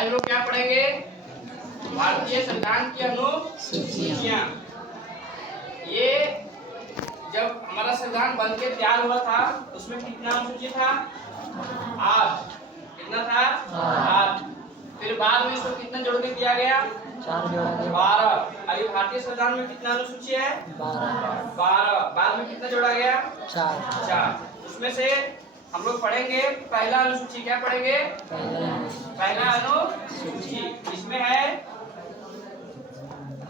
आज हम लोग क्या पढ़ेंगे? भारतीय संविधान की अनुसूचियां। ये जब हमारा संविधान बनके तैयार हुआ था उसमें कितना अनुसूची था? 8। कितना था? 8। फिर बाद में इसको कितना जोड़ के दिया गया? 4 जोड़ा गया 12। अभी भारतीय संविधान में कितना अनुसूची है? 12। बाद में कितना जोड़ा गया? 4। उसमें से हम लोग पढ़ेंगे पहला अनुसूची। क्या पढ़ेंगे? पहला अनुसूची। इसमें है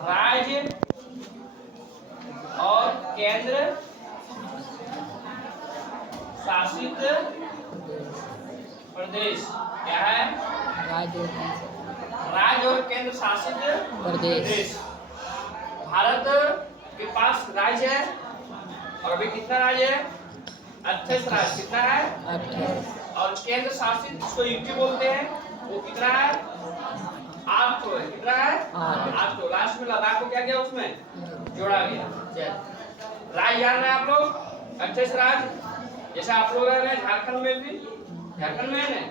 राज्य और केंद्र शासित प्रदेश। क्या है? राज्य और केंद्र शासित प्रदेश। भारत के पास राज्य है और अभी कितना राज्य है? 28 राज्य। कितना है? 28। और केंद्र शासित जिसको यूटी बोलते हैं वो कितना है? 8 है। कितना है? 8। लास्ट में लद्दाख को क्या किया? उसमें जोड़ा गया। चल राज्य जान रहे हैं आप लोग? 28 राज्य। जैसे आप लोग रह रहे हैं झारखंड में भी, झारखंड में है ना,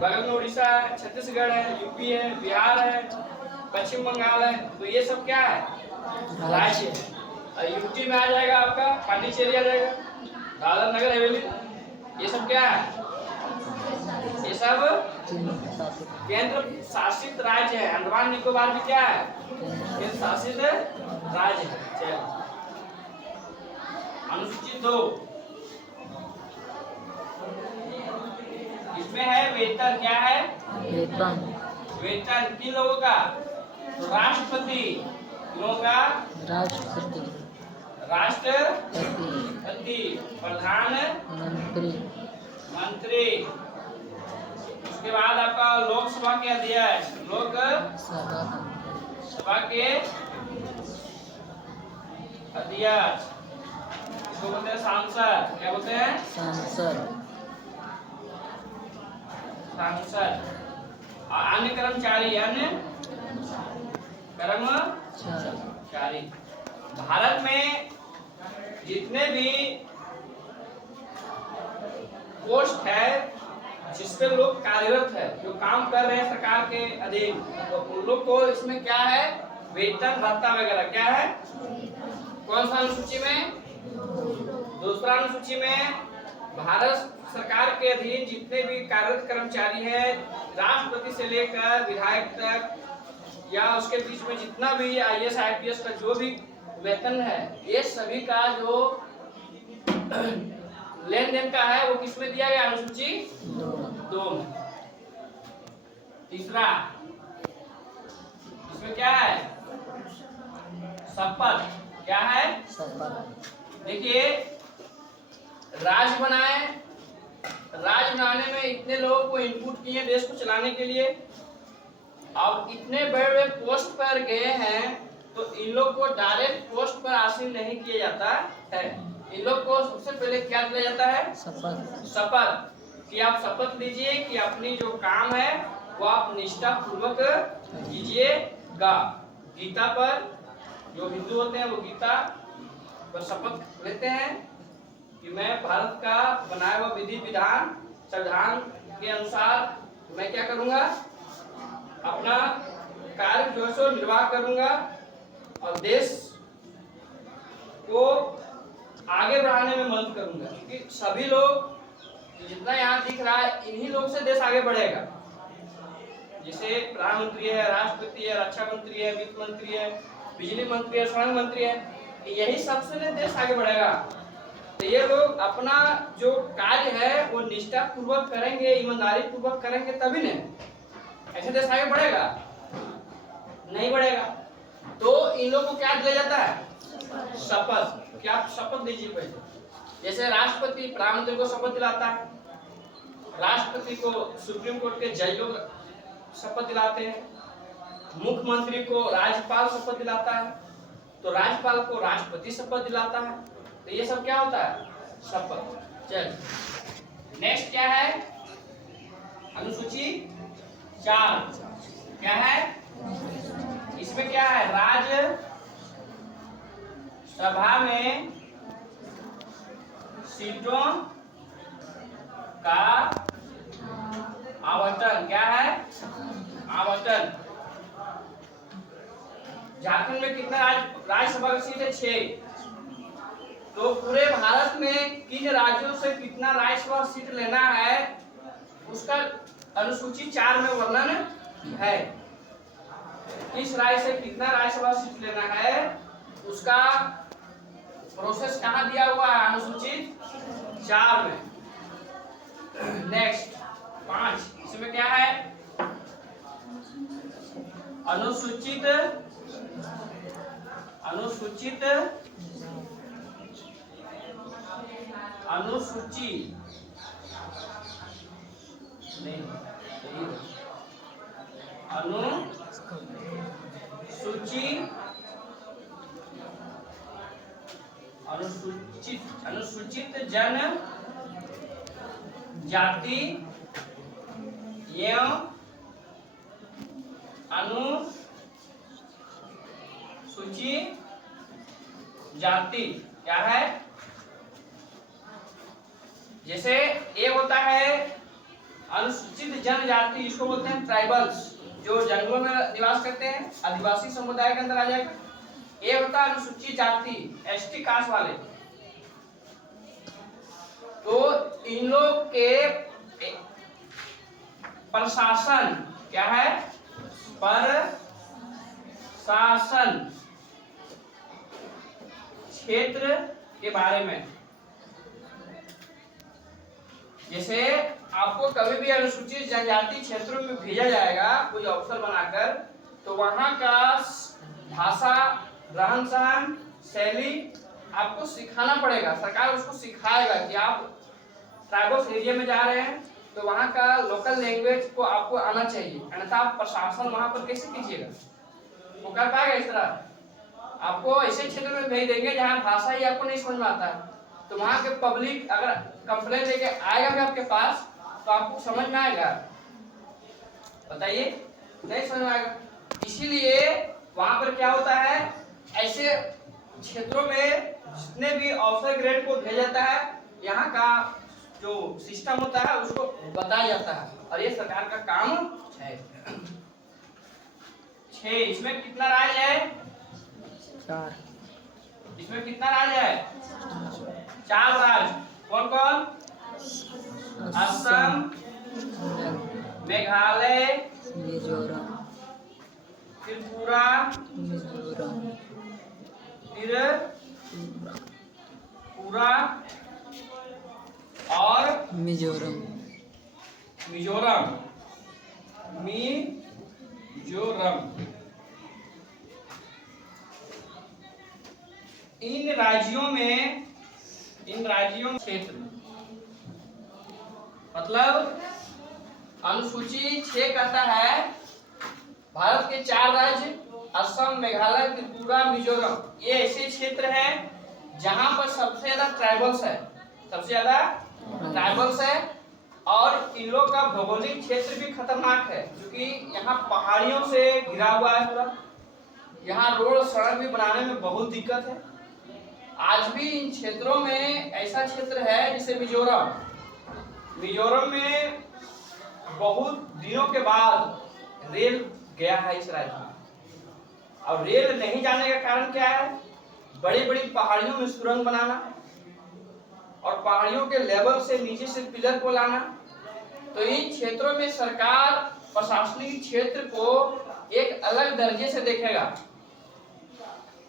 बगल में उड़ीसा है, छत्तीसगढ़ है, यूपी है, बिहार है, पश्चिम बंगाल है। तो ये सब क्या है? राज्य है। और यूटी में आ जाएगा आपका पांडिचेरी आ जाएगा, दादर नगर हवेली। ये सब क्या है? ये सब केंद्र शासित राज्य है। अंडमान निकोबार भी क्या है? केंद्र शासित राज्य है। चलो अनुसूची 2 इसमें है वेतन। क्या है? वेतन किन लोगों का? राष्ट्रपति। लोगों का? राष्ट्रपति, प्रधानमंत्री। उसके बाद आपका लोकसभा के अध्यक्ष, लोकसभा के अध्यक्ष। इसको बोलते हैं सांसद। क्या बोलते हैं? सांसद। और अन्य कर्मचारी, भारत में जितने भी पोस्ट है जिसपे लोग कार्यरत है, जो काम कर रहे हैं सरकार के अधीन, तो उन लोग को इसमें क्या है? वेतन भत्ता वगैरह। क्या है? कौन सा अनुसूची में? दूसरा अनुसूची में भारत सरकार के अधीन जितने भी कार्यरत कर्मचारी हैं, राष्ट्रपति से लेकर विधायक तक या उसके बीच में जितना भी आईएएस आईपीएस का जो भी वेतन है, ये सभी का जो लेन देन का है वो किसमें दिया गया? अनुसूची 2 में। तीसरा इसमें क्या है? शपथ। क्या है? देखिए राज्य बनाने में इतने लोगों को इनपुट किए देश को चलाने के लिए। अब इतने बड़े पोस्ट पर गए हैं तो इन लोग को डायरेक्ट पोस्ट पर आसीन नहीं किया जाता है। इन लोग को सबसे पहले क्या दिया जाता है? शपथ। कि आप शपथ लीजिए कि अपनी जो काम है वो आप निष्ठा पूर्वक कीजिएगा। गीता पर जो हिंदू होते हैं वो गीता पर शपथ लेते हैं कि मैं भारत का बनाया हुआ विधि विधान संविधान के अनुसार मैं क्या करूंगा? अपना कार्य जो है निर्वाह करूंगा और देश को आगे बढ़ाने में मदद करूंगा। क्योंकि सभी लोग जितना यहाँ दिख रहा है इन्हीं लोग से देश आगे बढ़ेगा। जैसे प्रधानमंत्री है, राष्ट्रपति है, रक्षा मंत्री है, वित्त मंत्री है, बिजली मंत्री है, श्रम मंत्री है, यही सबसे देश आगे बढ़ेगा। तो ये लोग अपना जो कार्य है वो निष्ठा पूर्वक करेंगे, ईमानदारी पूर्वक करेंगे तभी न ऐसे देश आगे बढ़ेगा, नहीं बढ़ेगा। तो इन लोगों को क्या दिया जाता है? शपथ। क्या आप शपथ दीजिए पहले। जैसे राष्ट्रपति प्रधानमंत्री को शपथ दिलाता है, राष्ट्रपति को सुप्रीम कोर्ट के जज लोग शपथ दिलाते हैं, मुख्यमंत्री को राज्यपाल शपथ दिलाता है, तो राज्यपाल को राष्ट्रपति शपथ दिलाता है। तो ये सब क्या होता है? शपथ। चल नेक्स्ट क्या है? अनुसूची 4 क्या है? इसमें क्या है? राज्य सभा में सीटों का आवंटन। क्या है? आवंटन। झारखंड में कितना राज्यसभा की सीट है? 6। तो पूरे भारत में किन राज्यों से कितना राज्यसभा सीट लेना है उसका अनुसूची 4 में वर्णन है। किस राज्य से कितना राज्यसभा सीट लेना है उसका प्रोसेस कहाँ दिया हुआ है? अनुसूची 4 में। नेक्स्ट 5, इसमें क्या है? अनुसूचित अनुसूची नहीं, अनुसूचित जनजाति एवं अनुसूची जाति क्या है? जैसे एक होता है अनुसूचित जनजाति, इसको बोलते हैं ट्राइबल्स, जो जंगलों में निवास करते हैं, आदिवासी समुदाय के अंदर आ जाएगा। एक होता है अनुसूचित जाति, एसटी कास्ट वाले। तो इन लोग के प्रशासन क्या है? प्रशासन क्षेत्र के बारे में, जैसे आपको कभी भी अनुसूचित जनजाति क्षेत्रों में भेजा जाएगा कोई अफसर बनाकर, तो वहां का भाषा, रहन सहन, शैली आपको सिखाना पड़ेगा। सरकार उसको सिखाएगा कि आप ट्राइबल्स एरिया में जा रहे हैं तो वहां का लोकल लैंग्वेज को आपको आना चाहिए, अन्यथा आप प्रशासन वहां पर कैसे कीजिएगा? वो कर पाएगा इस तरह? आपको ऐसे क्षेत्र में भेज देंगे जहाँ भाषा ही आपको नहीं समझ में आता है, तो वहां के पब्लिक अगर कंप्लेंट लेके आएगा भी आपके पास तो आपको समझ में आएगा? बताइए, नहीं समझ में आएगा। इसीलिए वहां पर क्या होता है, ऐसे क्षेत्रों में जितने भी ऑफिसर ग्रेड को भेजा जाता है, यहाँ का जो सिस्टम होता है उसको बताया जाता है, और ये सरकार का काम है। 6। इसमें कितना राज्य है? 4। इसमें कितना राज्य है? 4 राज्य। कौन कौन? असम, मेघालय, मिजोरम, त्रिपुरा, त्रिपुरा और मिजोरम। इन राज्यों क्षेत्र मतलब अनुसूची 6 कहता है भारत के 4 राज्य असम, मेघालय, त्रिपुरा, मिजोरम, ये ऐसे क्षेत्र हैं जहां पर सबसे ज्यादा ट्राइबल्स है, और इन लोग का भौगोलिक क्षेत्र भी खतरनाक है क्योंकि यहाँ पहाड़ियों से घिरा हुआ है पूरा। यहाँ रोड सड़क भी बनाने में बहुत दिक्कत है। आज भी इन क्षेत्रों में ऐसा क्षेत्र है जैसे मिजोरम में बहुत दिनों के बाद रेल गया है इस राज्य में, और रेल नहीं जाने का कारण क्या है? बड़ी बड़ी पहाड़ियों में सुरंग बनाना और पहाड़ियों के लेवल से नीचे से पिलर को लाना। तो इन क्षेत्रों में सरकार प्रशासनिक क्षेत्र को एक अलग दर्जे से देखेगा,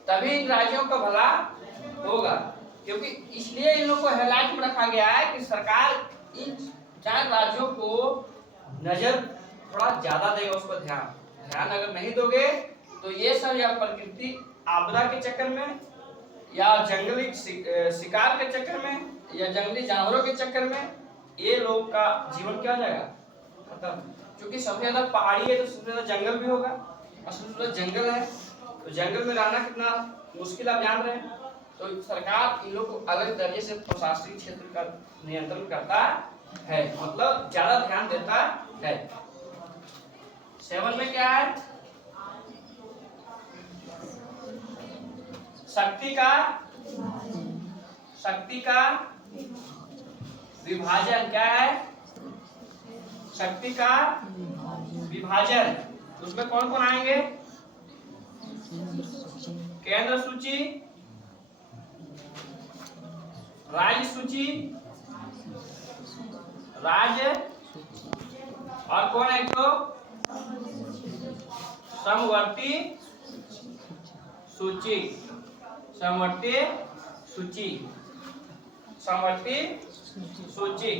तभी इन राज्यों का भला होगा। क्योंकि इसलिए इन लोगों को हाईलाइट में रखा गया है कि सरकार इन 4 राज्यों को नजर थोड़ा ज्यादा देगा, उस पर ध्यान अगर नहीं दोगे तो ये सब या प्रकृति आपदा के चक्कर में या जंगली शिकार के चक्कर में या जंगली जानवरों के चक्कर में ये लोग का जीवन क्या हो जाएगा? खत्म। क्योंकि सबसे ज्यादा पहाड़ी है तो सबसे ज्यादा जंगल भी होगा, और सबसे ज्यादा जंगल है तो जंगल में रहना कितना मुश्किल आप जान रहे हैं। तो सरकार इन लोग को अलग दर्जे से प्रशासनिक क्षेत्र का नियंत्रण करता है, मतलब ज्यादा ध्यान देता है। 7 में क्या है? शक्ति का विभाजन क्या है? शक्ति का विभाजन उसमें कौन कौन आएंगे? केंद्र सूची, राज्य सूची, राज्य, और कौन है तो समवर्ती सूची, समवर्ती सूची, समवर्ती सूची,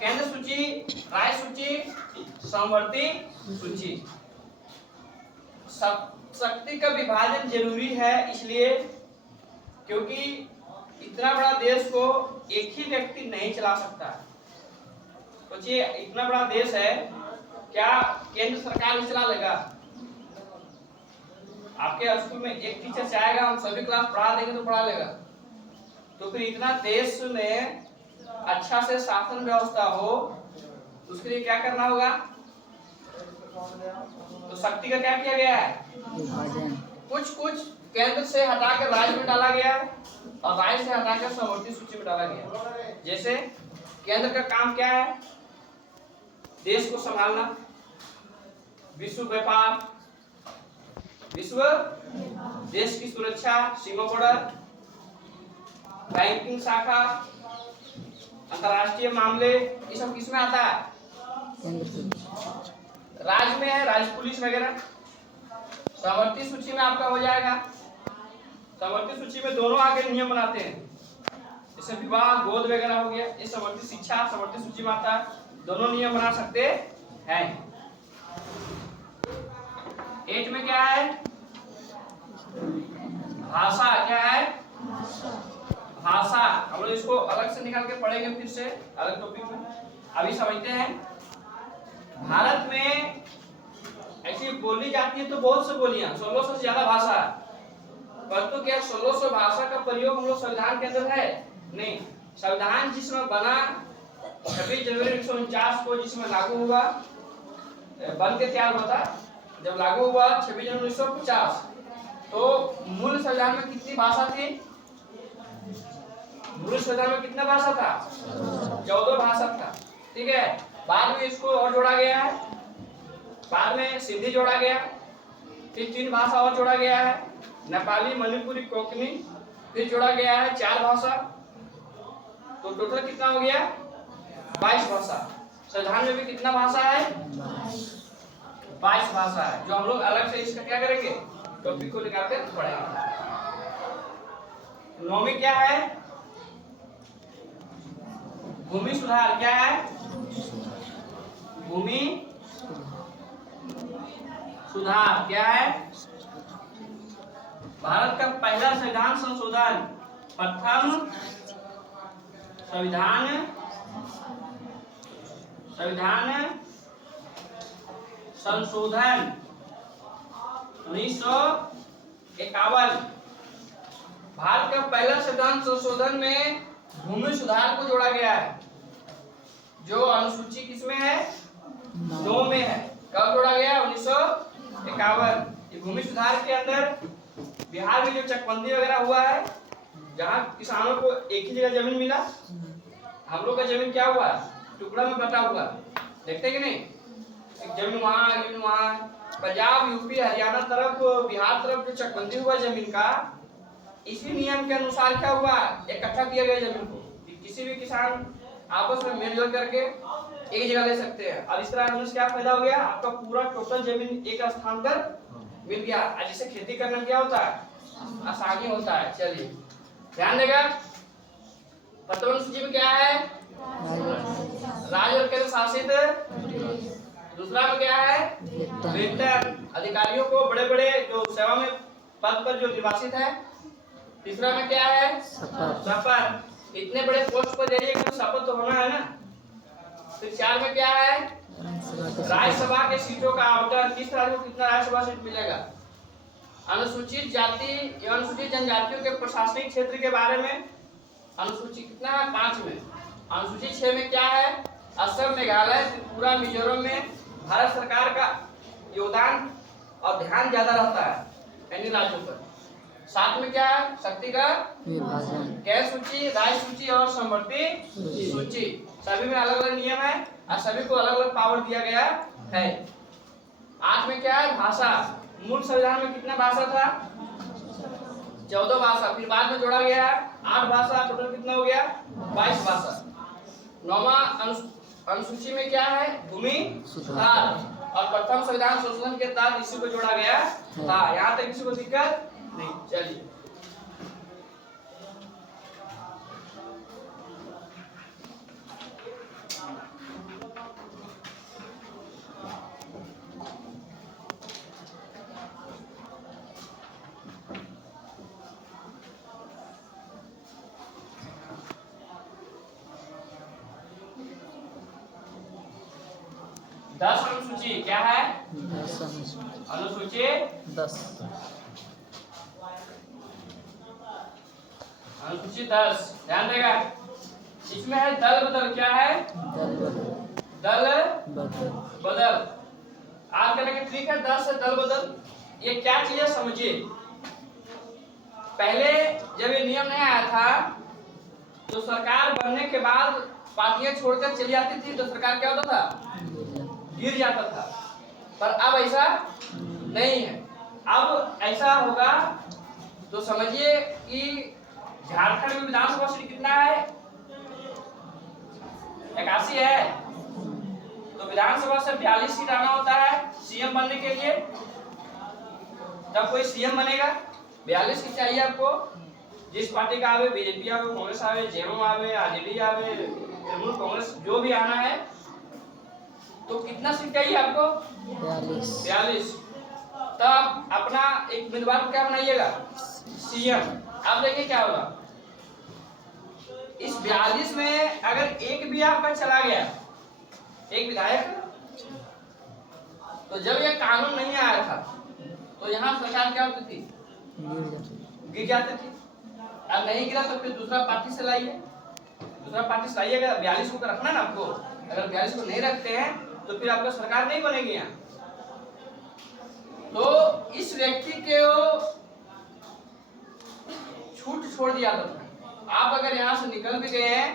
केंद्र सूची, राज्य सूची, समवर्ती सूची। शक्ति का विभाजन जरूरी है इसलिए क्योंकि इतना बड़ा देश को एक ही व्यक्ति नहीं चला सकता। सोचिए इतना बड़ा देश है, क्या केंद्र सरकार भी चला लेगा? आपके स्कूल में एक टीचर चाहेगा हम सभी क्लास पढ़ा देंगे तो पढ़ा लेगा? तो फिर इतना देश में अच्छा से शासन व्यवस्था हो उसके लिए क्या करना होगा? तो शक्ति का क्या किया गया है? कुछ कुछ केंद्र से हटाकर राज्य में डाला गया है और राज्य से हटाकर समवर्ती सूची में डाला गया। जैसे केंद्र का काम क्या है? देश को संभालना, विश्व व्यापार, विश्व, देश की सुरक्षा, सीमा बॉर्डर, बैंकिंग शाखा, अंतरराष्ट्रीय मामले, ये सब किसमें आता है? राज्य में है, राज्य पुलिस वगैरह। समवर्ती सूची में आपका हो जाएगा। समवर्ती सूची में दोनों आगे नियम बनाते हैं, जैसे विवाह, गोद वगैरह हो गया, ये समवर्ती शिक्षा समवर्ती सूची में आता है। दोनों नियम बना सकते हैं। 8 में क्या है? भाषा। क्या है? भाषा। हम लोग इसको अलग से निकाल के पढ़ेंगे फिर से अलग टॉपिक में। अभी समझते हैं भारत में ऐसी बोली जाती है तो बहुत से बोलियां, 1600 से ज्यादा भाषा है, परंतु क्या 1600 भाषा का प्रयोग हम लोग संविधान के अंदर है? नहीं। संविधान जिसमें बना 26 जनवरी 1949 को, जिसमें लागू हुआ, बन के तैयार हुआ था, जब लागू हुआ 26 जनवरी 1950, तो मूल संविधान में कितनी भाषा थी? मूल संविधान में कितना भाषा था? 14 भाषा था। ठीक है। बाद में इसको और जोड़ा गया है, बाद में सिंधी जोड़ा गया, फिर 3 भाषा और जोड़ा गया है, नेपाली, मणिपुरी, कोंकणी, फिर जोड़ा गया है 4 भाषा, तो टोटल कितना हो गया? 22 भाषा। संविधान में भी कितना भाषा है? 22 भाषा है, जो हम लोग अलग से इसका क्या करेंगे? टॉपिक को निकाल कर पढ़ेंगे। 9 में क्या है? भूमि सुधार। क्या है? भूमि सुधार। क्या है? भारत का पहला संविधान संशोधन, प्रथम संविधान संशोधन 1951। भारत का पहला संविधान संशोधन में भूमि सुधार को जोड़ा गया है, जो अनुसूची किसमें है? 9 में है। कब जोड़ा गया? 1951। ये भूमि सुधार के अंदर बिहार में जो चकबंदी वगैरह हुआ है, जहाँ किसानों को एक ही जगह जमीन मिला, हम लोग का जमीन क्या हुआ? टुकड़ा में बटा हुआ। देखते कि नहीं? एक जमीन वहाँ, पंजाब, यूपी, हरियाणा तरफ, बिहार तरफ जो चकबंदी हुआ जमीन का, इसी नियम के अनुसार क्या हुआ? इकट्ठा किया गया जमीन को, किसी भी किसान आपस में मेलजोल करके एक जगह ले सकते हैं। और इस तरह हमने क्या फायदा हो गया? आपका पूरा टोटल जमीन एक स्थान पर मिल गया। आज जिससे खेती करना क्या होता है? आसानी होता है। चलिए ध्यान देगा। वर्तमान सूची में क्या है? राज्य और केंद्र शासित। दूसरा में क्या है? वेतन, अधिकारियों को बड़े बड़े जो सेवा में पद पर जो निर्वाचित है। तीसरा में क्या है? शपथ। इतने बड़े पोस्ट पर जाइए तो शपथ तो होना है ना। फिर 4 में क्या है? राज्यसभा के सीटों का आवंटन। किस राज्य को कितना राज्यसभा सीट मिलेगा? अनुसूचित जाति एवं अनुसूचित जनजातियों के प्रशासनिक क्षेत्र के बारे में अनुसूची कितना है? 5 में। अनुसूची 6 में क्या है? असम, मेघालय, त्रिपुरा, मिजोरम में भारत सरकार का योगदान और ध्यान ज्यादा रहता है इन राज्यों पर। 7 में क्या है? शक्ति का विभाजन, केंद्र सूची, राज्य सूची और समवर्ती सूची। सभी में अलग अलग नियम है और सभी को अलग अलग पावर दिया गया है। 8 में क्या है? भाषा। मूल संविधान में कितना भाषा था? 14 भाषा। फिर बाद में जोड़ा गया 8 भाषा, टोटल कितना हो गया? 22 भाषा। 9वां अनुसूची में क्या है? भूमि सुधार। और प्रथम संविधान संशोधन के तहत इसी को जोड़ा गया था। यहाँ तक किसी को दिक्कत नहीं। चलिए, दस अनुसूची क्या है? 10 अनुसूची। अनुसूची 10। अनुसूची 10 ध्यान देगा। इसमें है दल बदल। क्या है? दल बदल। दल बदल। बदल। आज करने के ट्रिक है 10 से दल बदल। ये क्या चीज है समझिए। पहले जब ये नियम नहीं आया था तो सरकार बनने के बाद पार्टियां छोड़कर चली जाती थी तो सरकार क्या होता था? गिर जाता था। पर अब ऐसा नहीं है। अब ऐसा होगा तो समझिए कि झारखंड में विधानसभा सीट कितना है? 81 है। तो विधानसभा से 42 सीट आना होता है सीएम बनने के लिए। तब कोई सीएम बनेगा 42 सीट चाहिए आपको। जिस पार्टी का आवे, बीजेपी आवे, कांग्रेस आवे, जेएमएम आवे, आरजेडी आवे, तृणमूल कांग्रेस, जो भी आना है तो कितना सीट चाहिए आपको? 42। तब अपना एक उम्मीदवार को क्या बनाइएगा? सीएम। अब देखिए क्या होगा। इस 42 में अगर एक भी आपका चला गया, एक विधायक, तो जब ये कानून नहीं आया था तो यहाँ सरकार क्या होती थी? गिर जाती थी। अब नहीं गिरा तो फिर दूसरा पार्टी से लाइए। दूसरा पार्टी से लाइएगा। 42 को रखना ना आपको। अगर 42 को नहीं रखते हैं तो फिर आपका सरकार नहीं बनेगी यहाँ। तो इस व्यक्ति को छूट छोड़ दिया था। आप अगर यहाँ से निकल भी गए हैं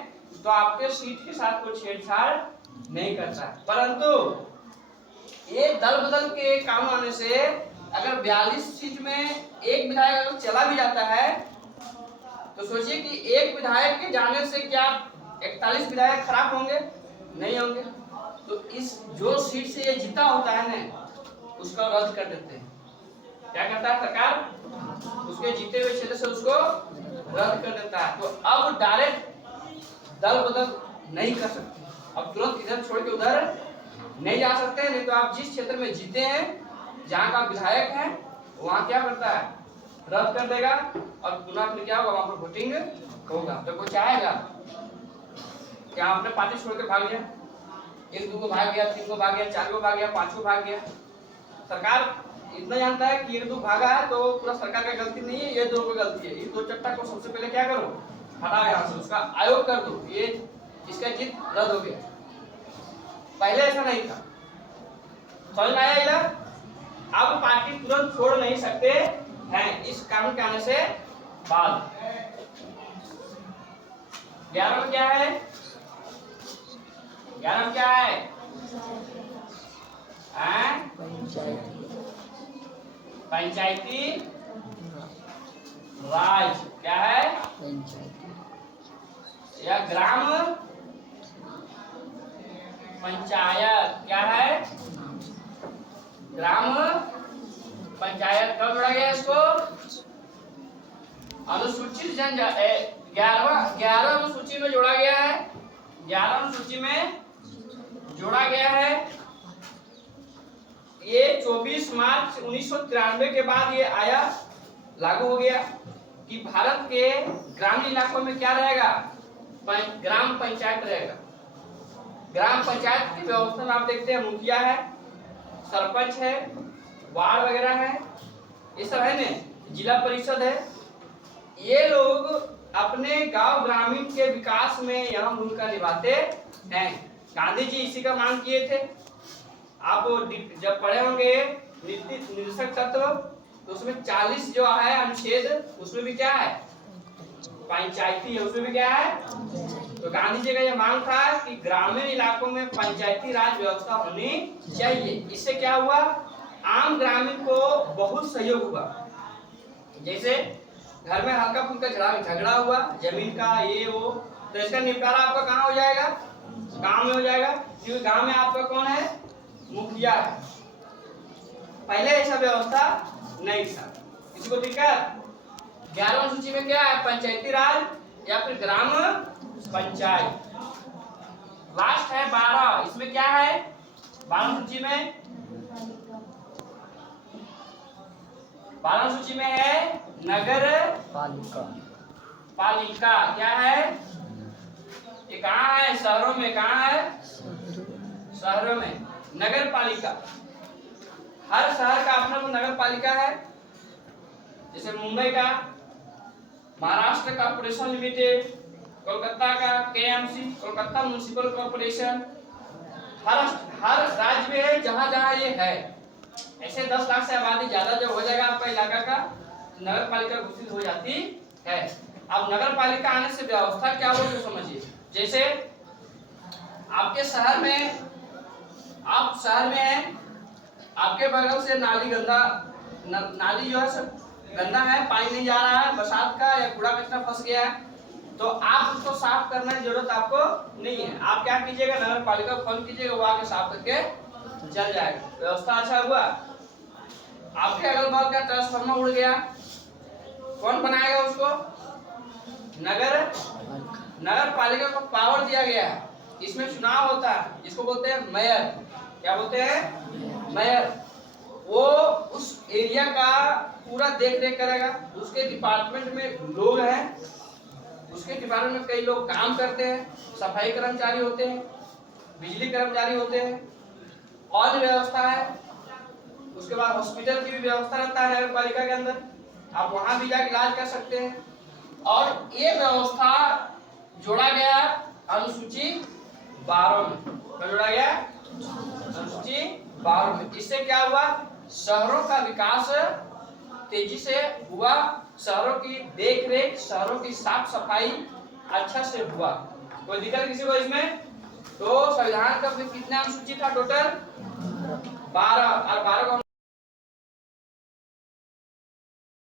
तो आपके सीट के साथ कोई छेड़छाड़ नहीं करता। परंतु ये दल बदल के कानून आने से अगर 42 सीट में एक विधायक अगर चला भी जाता है तो सोचिए कि एक विधायक के जाने से क्या 41 विधायक खराब होंगे? नहीं होंगे। तो इस जो सीट से ये जीता होता है ना उसका रद्द कर देते हैं। क्या करता है सरकार? उसके जीते हुए क्षेत्र से उसको रद्द कर देता है। तो अब डायरेक्ट दल बदल नहीं कर सकते। अब तुरंत इधर छोड़ के उधर नहीं जा सकते। नहीं तो आप जिस क्षेत्र में जीते हैं, जहाँ का विधायक है, वहाँ क्या करता है? रद्द कर देगा और पुनः फिर क्या होगा? वहाँ पर वोटिंग होगा। तो कोई चाहेगा क्या अपने पार्टी छोड़ के भाग जाए? 1 2 को भाग गया, 3 को भाग गया, 4 को भाग गया, 5 को भाग गया। सरकार इतना जानता है कि 1 2 भागा है तो पूरा सरकार का गलती नहीं है, ये 2 की गलती है। इस 2 चट्टा को सबसे पहले क्या करो? हटाओ यहाँ से, उसका आयोग कर दो। ये इसका जीत रद्द हो गया। पहले ऐसा नहीं था। समझ में आया इधर? अब पार्टी तुरंत छोड़ नहीं सकते हैं इस कानून के आने से बाद। 11 में क्या है? 11 में क्या है? पंचायती राज। क्या है? या ग्राम पंचायत। क्या है? ग्राम पंचायत। कब जोड़ा गया इसको? अनुसूचित जनजाति 11 अनुसूची में जोड़ा गया है। 11 अनुसूची में जोड़ा गया है। ये 24 मार्च 1993 के बाद ये आया, लागू हो गया कि भारत के ग्रामीण इलाकों में क्या रहेगा? ग्राम पंचायत रहेगा। ग्राम पंचायत की व्यवस्था में आप देखते हैं मुखिया है, सरपंच है, वार्ड वगैरह है, ये सब है ना, जिला परिषद है। ये लोग अपने गांव ग्रामीण के विकास में यहाँ भूमिका निभाते हैं। गांधी जी इसी का मांग किए थे। आप जब पढ़े होंगे नीति निर्देशक तत्व, तो उसमें 40 जो है अनुच्छेद, उसमें भी क्या है? पंचायती है। उसमें भी क्या है? तो गांधी जी का यह मांग था कि ग्रामीण इलाकों में पंचायती राज व्यवस्था होनी चाहिए। इससे क्या हुआ? आम ग्रामीण को बहुत सहयोग हुआ। जैसे घर में हल्का फुल्का झगड़ा हुआ जमीन का ये वो, तो इसका निपटारा आपका कहाँ हो जाएगा? गांव में हो जाएगा, क्योंकि गांव में आपका कौन है? मुखिया है। पहले ऐसा व्यवस्था नहीं था। किसी को दिक्कत? 11वीं सूची में क्या है? पंचायती राज या फिर ग्राम पंचायत। लास्ट है 12, इसमें क्या है? 12वीं सूची में 12वीं सूची में है नगर पालिका। पालिका। क्या है ये? कहाँ है? शहरों में। कहाँ है? शहरों में नगर पालिका। हर शहर का अपना नगर पालिका है। जैसे मुंबई का महाराष्ट्र कॉर्पोरेशन लिमिटेड, कोलकाता का केएमसी कोलकाता म्युनिसिपल कॉर्पोरेशन। हर राज्य में है जहां जहां ये है। ऐसे 10 लाख से आबादी ज्यादा जब हो जाएगा आपका इलाका का, नगर पालिका घोषित हो जाती है। अब नगर पालिका आने से व्यवस्था क्या होगी तो समझिए। जैसे आपके शहर में, आप शहर में हैं, आपके बगल से नाली गंदा, नाली जो है सब गंदा है, पानी नहीं जा रहा है बरसात का, या कूड़ा कचरा फंस गया है, तो आप उसको साफ करने की जरूरत आपको नहीं है। आप क्या कीजिएगा? नगर पालिका को फोन कीजिएगा, वो आके साफ करके चल जाएगा। व्यवस्था अच्छा हुआ। आपके अगल बगल का ट्रांसफार्मर उड़ गया, कौन बनाएगा उसको? नगर पालिका को पावर दिया गया है। इसमें चुनाव होता है, जिसको बोलते हैं मेयर। क्या बोलते हैं? मेयर। वो उस एरिया का पूरा देख रेख करेगा। उसके डिपार्टमेंट में लोग हैं, उसके डिपार्टमेंट में कई लोग काम करते हैं, सफाई कर्मचारी होते हैं, बिजली कर्मचारी होते हैं, और व्यवस्था है। उसके बाद हॉस्पिटल की भी व्यवस्था रहता है नगर पालिका के अंदर, आप वहां भी जाकर इलाज कर सकते हैं। और ये व्यवस्था जोड़ा गया अनुसूची 12 में। क्या जोड़ा गया? अनुसूची 12 में। इससे क्या हुआ? शहरों का विकास तेजी से हुआ, शहरों की देखरेख, शहरों की साफ सफाई अच्छा से हुआ। कोई दिक्कत किसी को इसमें? तो संविधान का कितना अनुसूची था टोटल? 12, और 12 को